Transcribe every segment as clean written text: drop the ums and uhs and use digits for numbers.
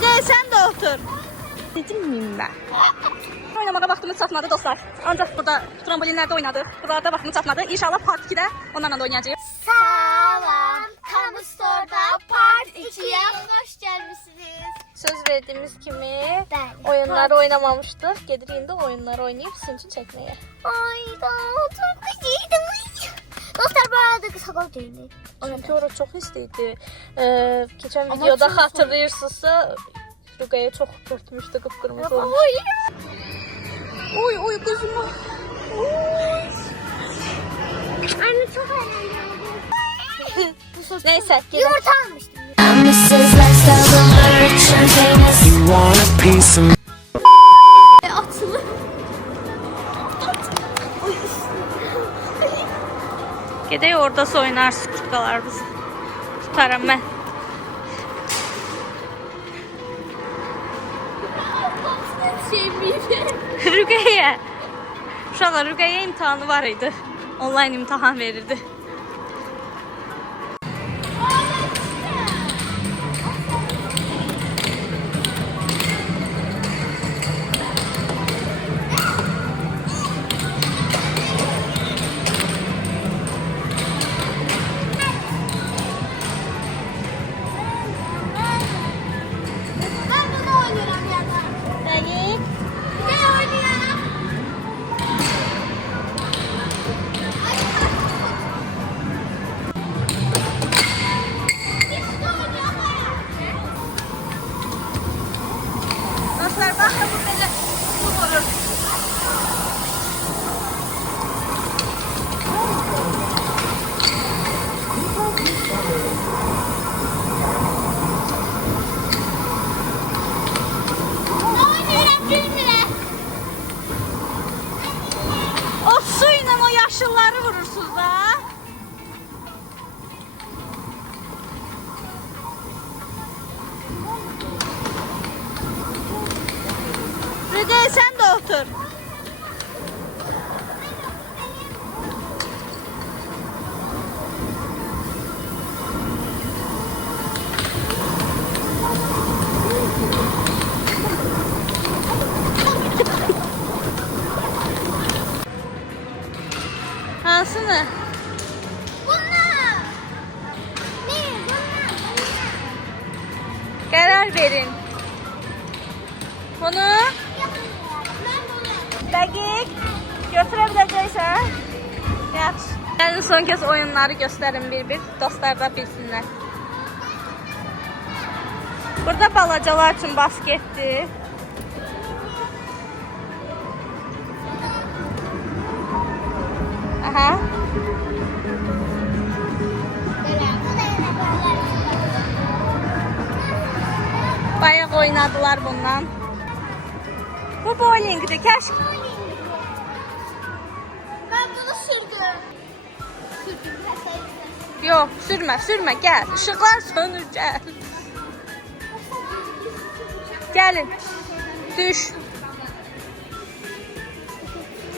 Gel sen de otur. Dedim miyim ben? Oynamağa vaxtımız çatmadı dostlar. Ancaq burada trambolinlərdə oynadık. Burada vaxtımız çatmadı. İnşallah part 2-də onlarla da oynayacağıq. Salam. Kamu Store'da part 2'ye hoş gelmişsiniz. Söz verdiğimiz kimi Bəli. oyunları oynamamışdıq. Gedirik indi oyunları oynayıb sizin üçün çəkməyə. Ayda çok güzeldi. Dostlar bu arada kısa kol değil. Çünki ora çox istəydi. Keçən videoda xatırlayırsınızsa Rüqəyə çox pörtmüşdü qıpqırmızı olmuş. Oy kızım. Anne çok eğlenceli. Neyse gelin. Yumurta almıştım. You want a piece of Atılı. Gedək orada oynar skutkalarımız. Tutaram mən. Rüqəyə. Uşaqlar Rüqəyə imtahanı var idi. Online imtahan verirdi. Ben bunu oynuyorum ya. Dəqiq. Ne oynuyorum? Dostlar baxın bu belə su vurur. Ne oynuyorum bilmiyorum. O su ilə o yaşılları vurursunuz da. Rüqəyə sen de otur. Hansını? Bunlar. Ne? Bunlar. Karar verin. Bunu Ben bunu. dəqiq götürebiləcəksən. Yaxşı. Gəlin son kez oyunları göstərin bir-bir. Dostlar da bilsinlər. Burada balacalar üçün basketdir. Aha. Bayaq oynadılar bundan. Bu bowlingdir. Kəşf. Ben bunu sürdüm. Sürdüm. Yox, sürmə, gəl. İşıqlar sönür, gəl. Gəlin. Düş.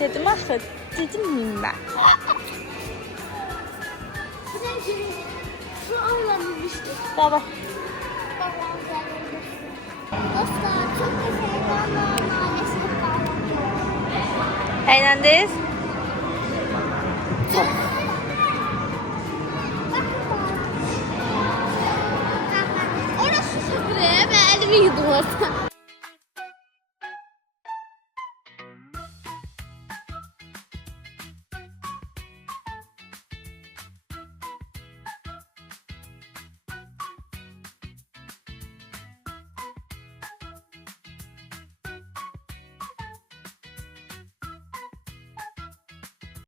Dedim axı, dedim miyim ben? Şu anlamıştım. Baba. Dostlar çok teşekkür ederim. Eğlendiniz? Orası süpürüyor ve elimi yudum orada.